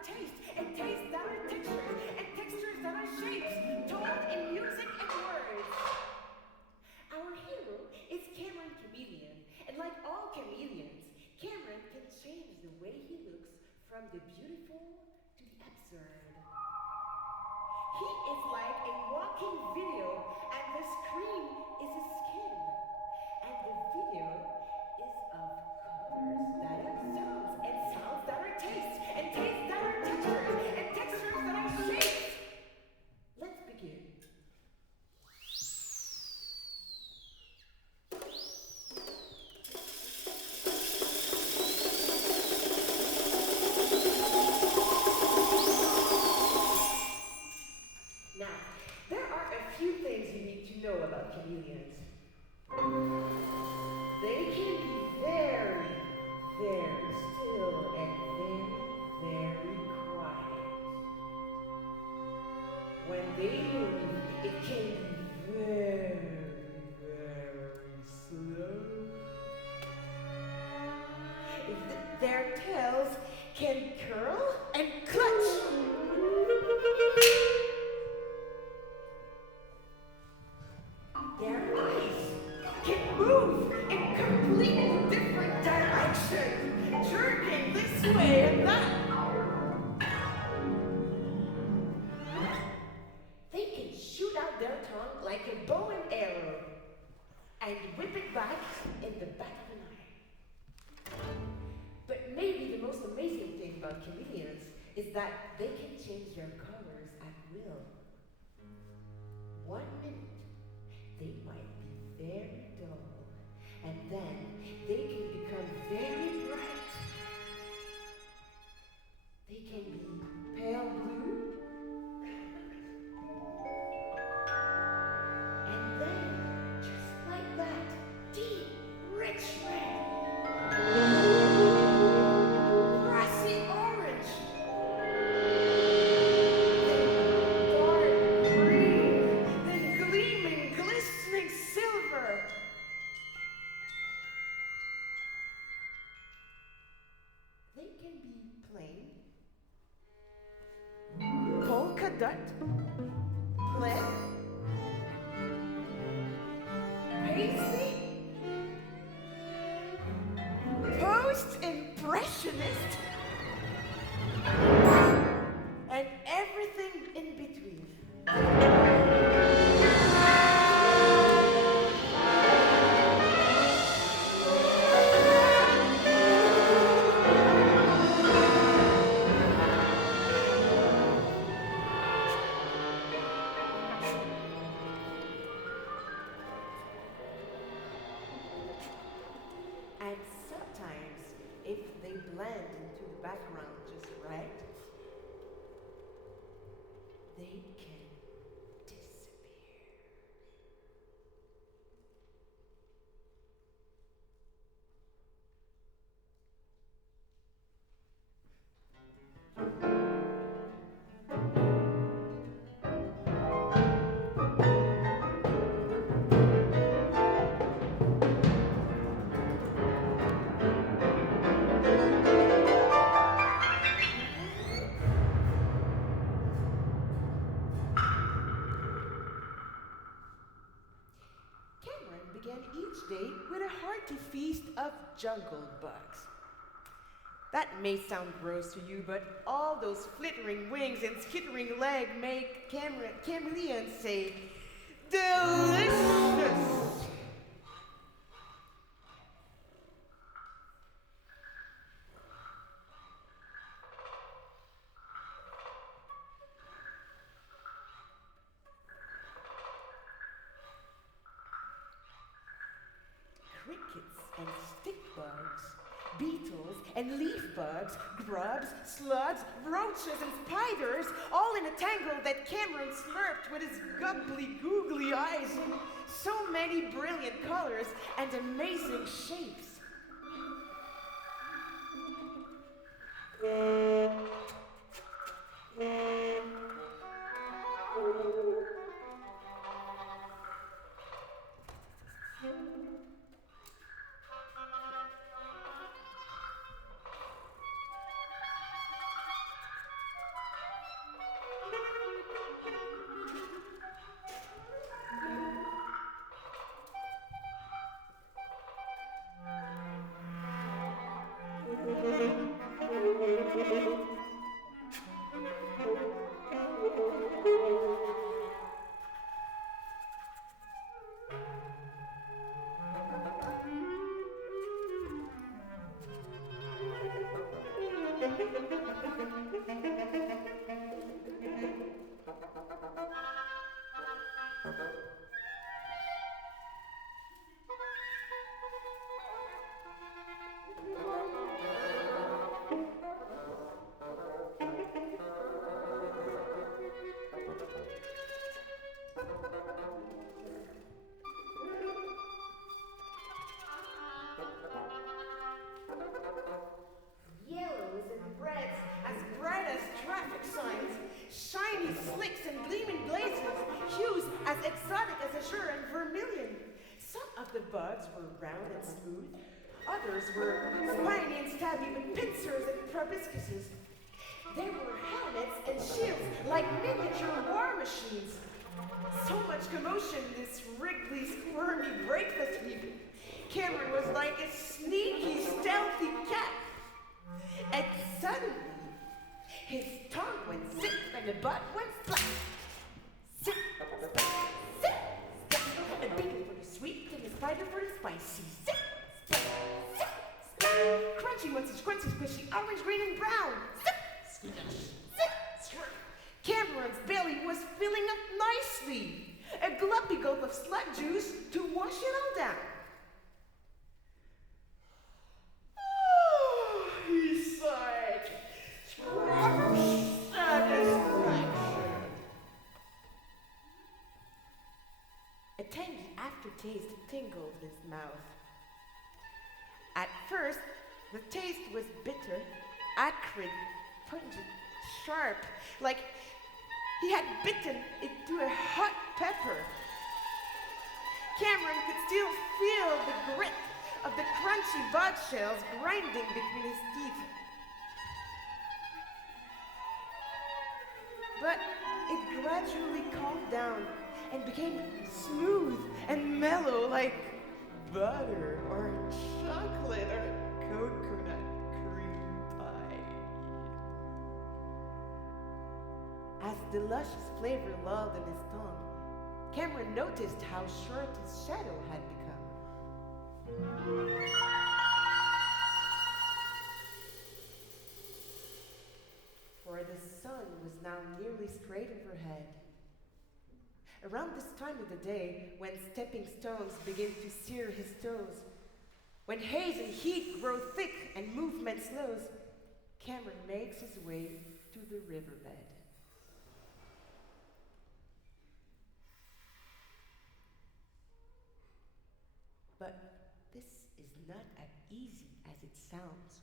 are tastes, and tastes that are textures, and textures that are shapes, told in music and words. Our hero is Cameron Chameleon, and like all chameleons, Cameron can change the way he looks from the beautiful to the absurd. He is like a walking video, and the screen is his skin, and the video is of colors that are sounds, and sounds that are tastes, and tastes that are textures, and textures that are shapes. Let's begin. Now, there are a few things you need to know about chameleons. They can be very, very still and very, very quiet. When they move, it can be very, very slow. Their tails can curl and clutch. Their eyes can move in completely different directions, jerking this way and that. They can shoot out their tongue like a bow and arrow and whip it back in the back of an eye. But maybe the most amazing thing about chameleons is that they can change their colors at will. 1 minute, they might be very dull, and then they can become very bright. They can be pale blue, and then, just like that, deep, rich red. Grassy orange. Dark green, then gleaming, glistening silver. They can be plain, polka dot, plaid, paisley, post-impressionist, and everything in between. And sometimes, if they blend into the background just right, they can disappear. Cameron began each day with a hearty feast of jungle bugs. That may sound gross to you, but all those flittering wings and skittering legs make Chameleon say, delicious! Crickets and stick bugs, beetles and leaf bugs, grubs, slugs, roaches and spiders, all in a tangle that Cameron slurped with his googly googly eyes. So many brilliant colors and amazing shapes. Yellows and reds, as bright as traffic signs, shiny slicks and gleaming blazers, hues as exotic as azure and vermilion. Some of the buds were round and smooth, others were spiny and stabby with pincers and proboscises. There were helmets and shields like miniature war machines. So much commotion in this wriggly, squirmy breakfast heap. Cameron was like a sneaky, stealthy cat. And suddenly, his tongue went zip and the butt went splat. Zip, splat, zip, splat. A bacon for the sweet and a spider for the spicy. Zip, splat, zip, splat. Crunchy munchies, crunchy, squishy, orange, green, and brown. Zip, splash, zip, scrap. Cameron's belly was filling up nicely. A glumpy gulp of slug juice to wash it all down. He sighed. Satisfaction. A tangy aftertaste tingled in his mouth. At first, the taste was bitter, acrid, pungent, sharp, like he had bitten into a hot pepper. Cameron could still feel the grit of the crunchy bud shells grinding between his teeth. But it gradually calmed down and became smooth and mellow like butter or chocolate or coconut cream pie. As the luscious flavor lulled in his tongue, Cameron noticed how short his shadow had become. For the sun was now nearly straight overhead. Around this time of the day, when stepping stones begin to sear his toes, when haze and heat grow thick and movement slows, Cameron makes his way to the riverbed. But this is not as easy as it sounds,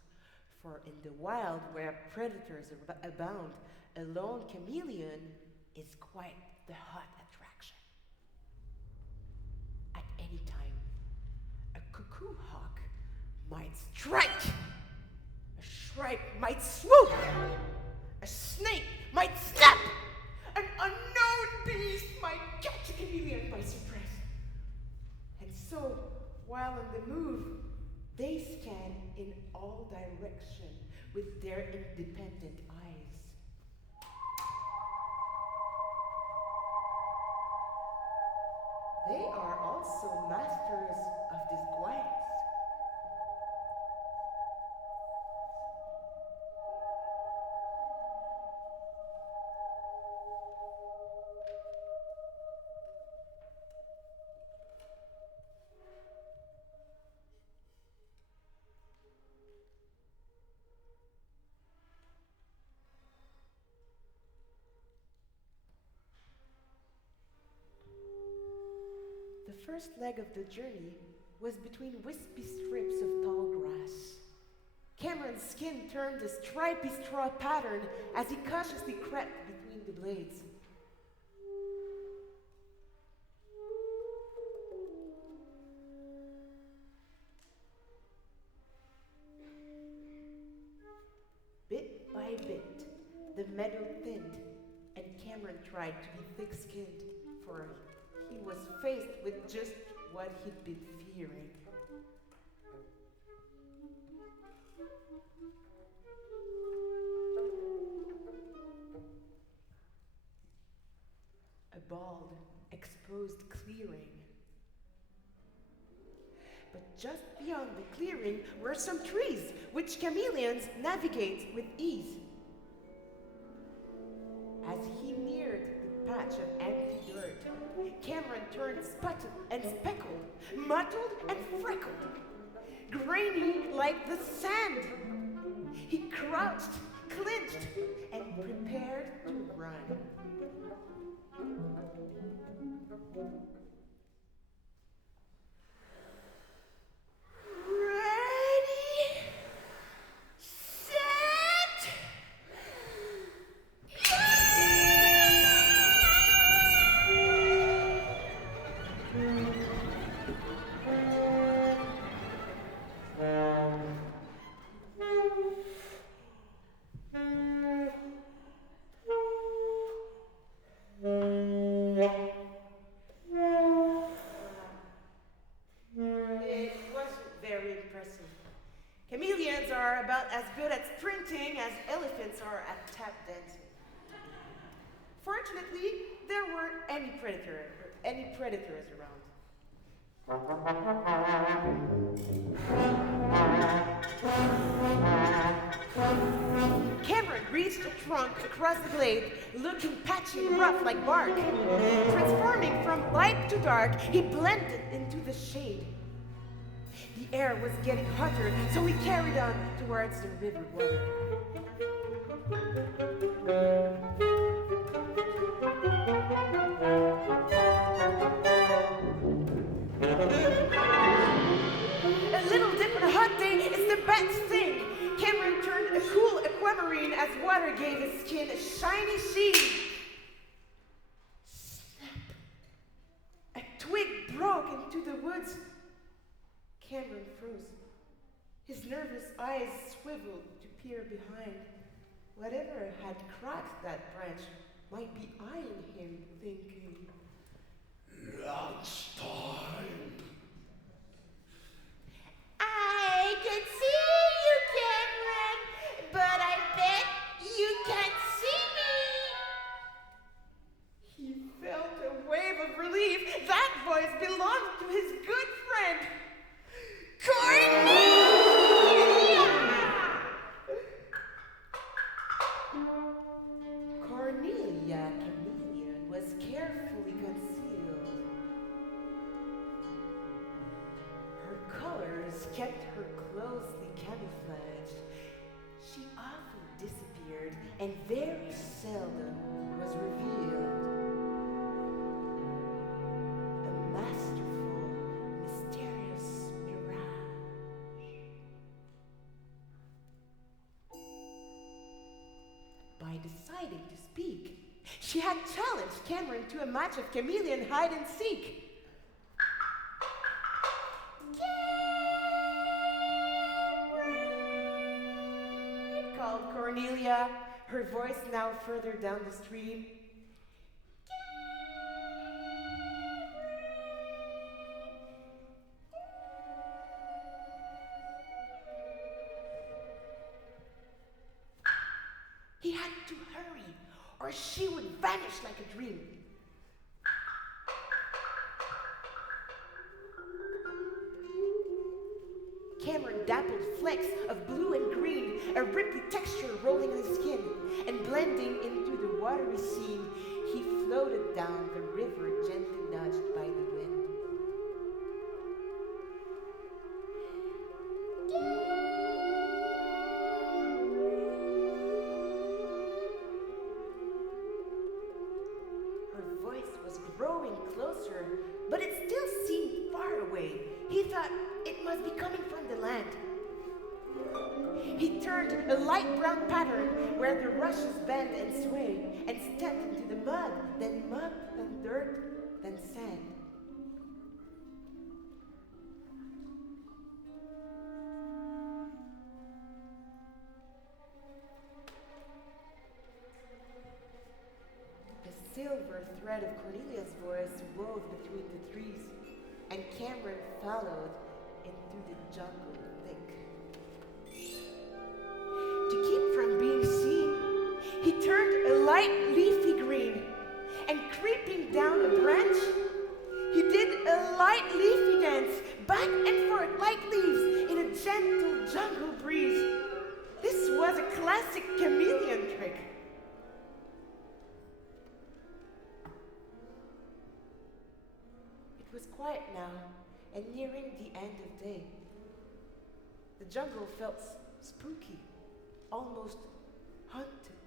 for in the wild where predators abound, a lone chameleon is quite the hot attraction. At any time, a cuckoo hawk might strike, a shrike might swoop, a snake might snap, an unknown beast might catch a chameleon by surprise. And so, while on the move, they scan in all directions with their independent eyes. They are also masters of disguise. The first leg of the journey was between wispy strips of tall grass. Cameron's skin turned a stripy straw pattern as he cautiously crept between the blades. Bit by bit, the meadow thinned, and Cameron tried to be thick-skinned, for he was faced with just what he'd been fearing. A bald, exposed clearing. but just beyond the clearing were some trees, which chameleons navigate with ease. As he neared the patch of empty dirt, Cameron turned spotted and speckled, mottled and freckled, grainy like the sand. He crouched, clinched, and prepared to run. Ready, set, Chameleons are about as good at sprinting as elephants are at tap dancing. Fortunately, there weren't any predators around. Cameron reached a trunk across the glade, looking patchy and rough like bark. Transforming from light to dark, he blended into the shade. The air was getting hotter, so he carried on towards the river water. A little dip on a hot day is the best thing. Cameron turned a cool aquamarine as water gave his skin a shiny sheen. Snap! A twig broke into the woods. Cameron froze. His nervous eyes swiveled to peer behind. Whatever had cracked that branch might be eyeing him, thinking, "Lunchtime." I can see you, Cameron, but I bet you can't see me. He felt a wave of relief. That voice belonged to his good friend, Cornelia! Cornelia Chameleon was carefully concealed. Her colors kept her closely camouflaged. She often disappeared and very seldom was revealed. A masterful, mysterious mirage. By deciding to speak, she had challenged Cameron to a match of chameleon hide and seek. Cameron, called Cornelia, her voice now further down the stream. He had to hurry, or she would vanish like a dream. Cameron dappled flecks of blue and green, a ripply texture rolling on his skin, and blending into the watery scene, he floated down the river, gently nudged by the wind. Growing closer, but it still seemed far away. He thought it must be coming from the land. He turned a light brown pattern where the rushes bend and sway, and stepped into the mud, then dirt, then sand. The silver thread of Cornelia's voice wove between the trees, and Cameron followed into the jungle thick. To keep from being seen, he turned a light leafy green, and creeping down a branch, he did a light leafy dance back and forth gentle jungle breeze. This was a classic chameleon trick. It was quiet now, and nearing the end of day. The jungle felt spooky, almost haunted.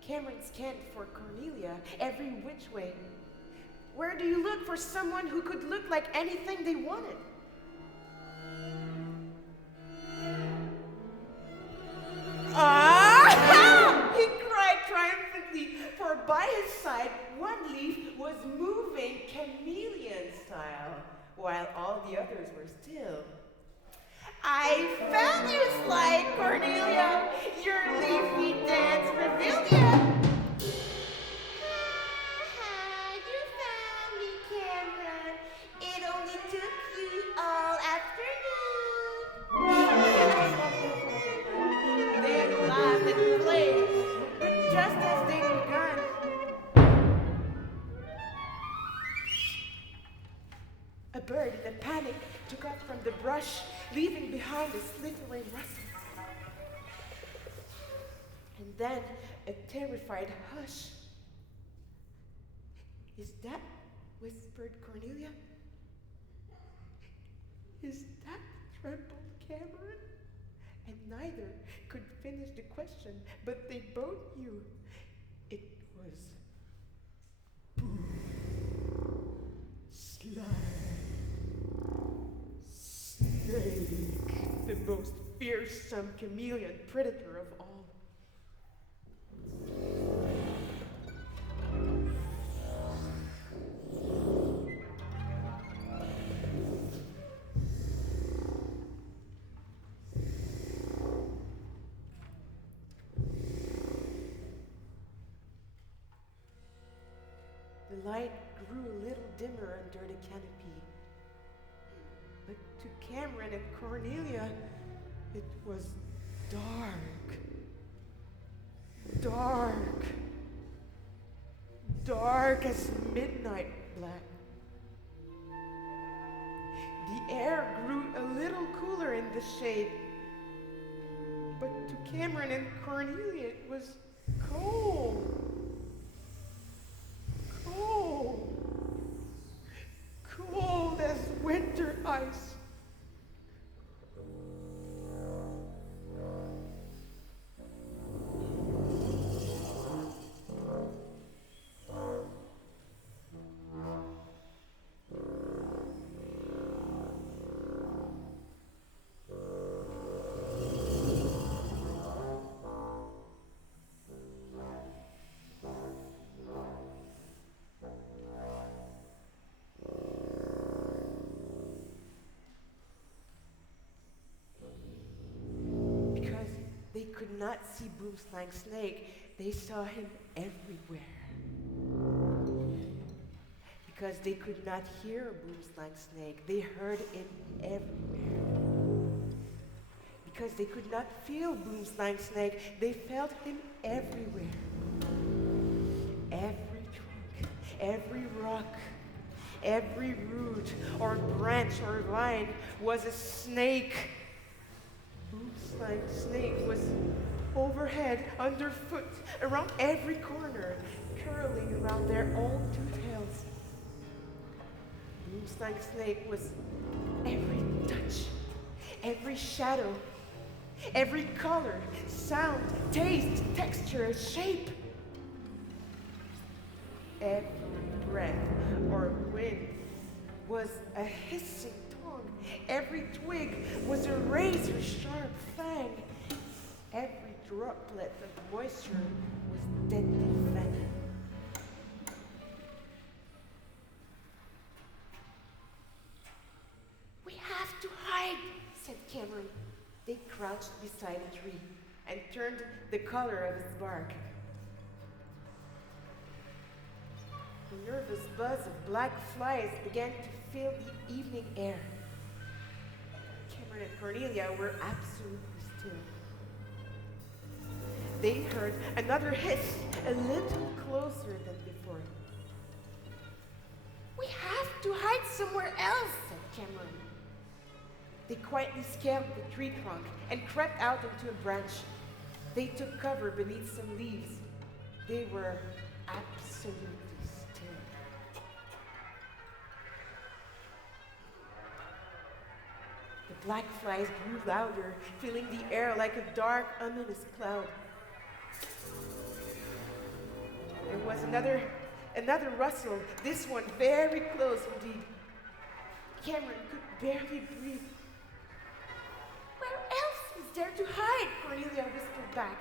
Cameron scanned for Cornelia every which way. Where do you look for someone who could look like anything they wanted? Ah! He cried triumphantly, for by his side one leaf was moving chameleon style, while all the others were still. I found you, Sly Cornelia! Your leafy dance revealed you! You found me, Cameron. It only took you all afternoon. They laughed and played, but just as they'd begun, a bird in a panic took off from the brush, leaving behind a slithering rustle. And then a terrified hush. Is that, whispered Cornelia? Is that trembled Cameron? And neither could finish the question, but they both knew it was Boo. Snake, the most fearsome chameleon predator of all. The light grew a little dimmer under the canopy. But to Cameron and Cornelia, it was dark. Dark. Dark as midnight black. The air grew a little cooler in the shade. But to Cameron and Cornelia, it was cold. Cold. Cold as winter ice. They could not see Boomslang Snake. They saw him everywhere. Because they could not hear Boomslang Snake. They heard him everywhere. Because they could not feel Boomslang Snake. They felt him everywhere. Every trunk, every rock, every root or branch or vine was a snake. Boomslang Snake was overhead, underfoot, around every corner, curling around their own two tails. Boomslang Snake was every touch, every shadow, every color, sound, taste, texture, shape. Every breath or wind was a hissing tongue. Every twig was a razor-sharp fang. Every droplet of moisture was deadly venom. We have to hide, said Cameron. They crouched beside a tree and turned the color of its bark. The nervous buzz of black flies began to fill the evening air. Cameron and Cornelia were absolutely still. They heard another hiss, a little closer than before. We have to hide somewhere else, said Cameron. They quietly scaled the tree trunk and crept out into a branch. They took cover beneath some leaves. They were absolutely still. The black flies grew louder, filling the air like a dark, ominous cloud. There was another rustle, this one very close indeed. Cameron could barely breathe. Where else is there to hide? Cornelia whispered back.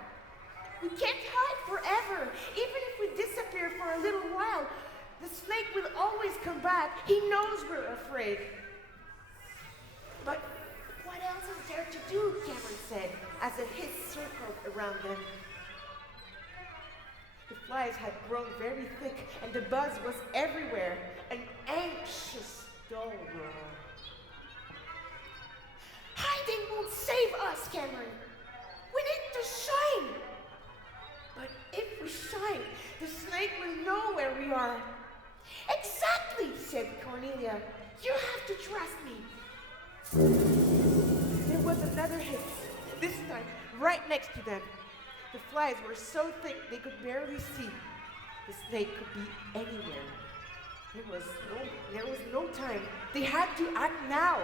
We can't hide forever. Even if we disappear for a little while, the snake will always come back. He knows we're afraid. But what else is there to do? Cameron said, as a hiss circled around them. The flies had grown very thick, and the buzz was everywhere, an anxious, dull roar. Hiding won't save us, Cameron. We need to shine. But if we shine, the snake will know where we are. Exactly, said Cornelia. You have to trust me. There was another hiss, this time right next to them. The flies were so thick they could barely see. The snake could be anywhere. There was no time. They had to act now.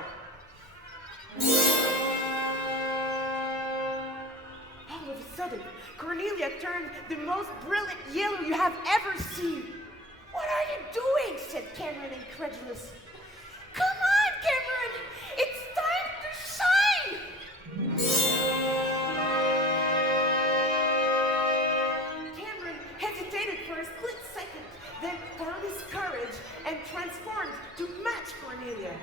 All of a sudden, Cornelia turned the most brilliant yellow you have ever seen. What are you doing? Said Cameron, incredulous. Come on, Cameron! It's time to shine! Cameron hesitated for a split second, then found his courage and transformed to match Cornelia.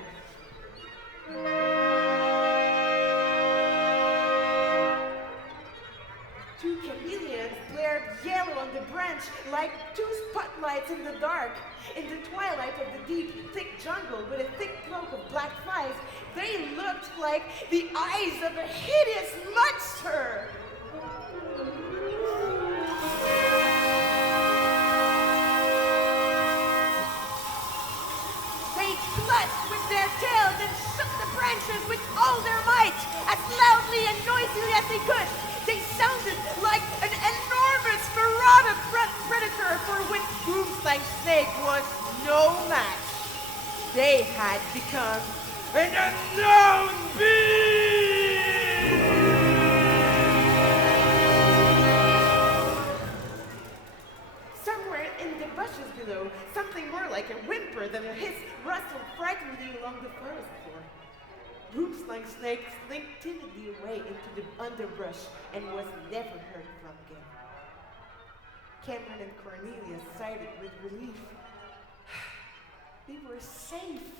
Two chameleons glared yellow on the branch like two spotlights in the dark. In the twilight of the deep, thick jungle with a thick cloak of black flies, they looked like the eyes of a hideous monster. They clutched with their tails and shook the branches with all their might, as loudly and noisily as they could. They sounded like an enormous marauding predator for which Boomslang Snake was no match. They had become an unknown being! Somewhere in the bushes below, something more like a whimper than a hiss rustled frighteningly along the forest floor. Boomslang Snake slinked timidly away into the underbrush and was never heard from again. Cameron and Cornelia sighed with relief. They were safe.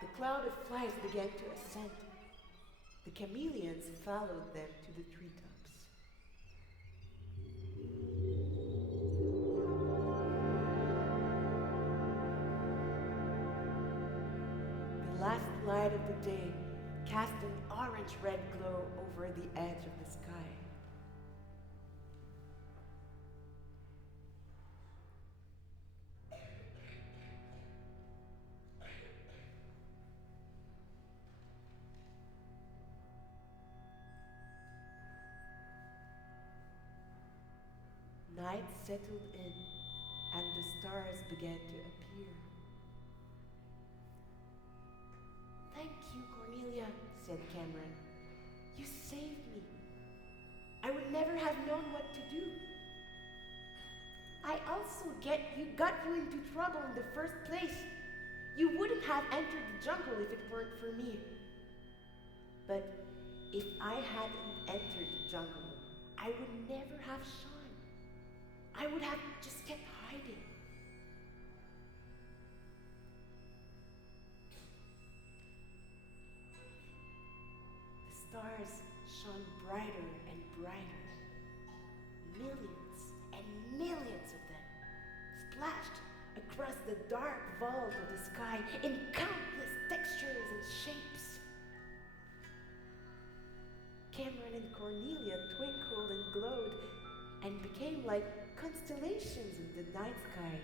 The cloud of flies began to ascend. The chameleons followed them to the treetops. The last light of the day cast an orange-red glow over the edge of the sky. Night settled in, and the stars began to appear. Thank you, Cornelia, said Cameron. You saved me. I would never have known what to do. I also got you into trouble in the first place. You wouldn't have entered the jungle if it weren't for me. But if I hadn't entered the jungle, I would never have shone. I would have just kept hiding. The stars shone brighter and brighter. Millions and millions of them splashed across the dark vault of the sky in countless textures and shapes. Cameron and Cornelia twinkled and glowed and became like constellations in the night sky,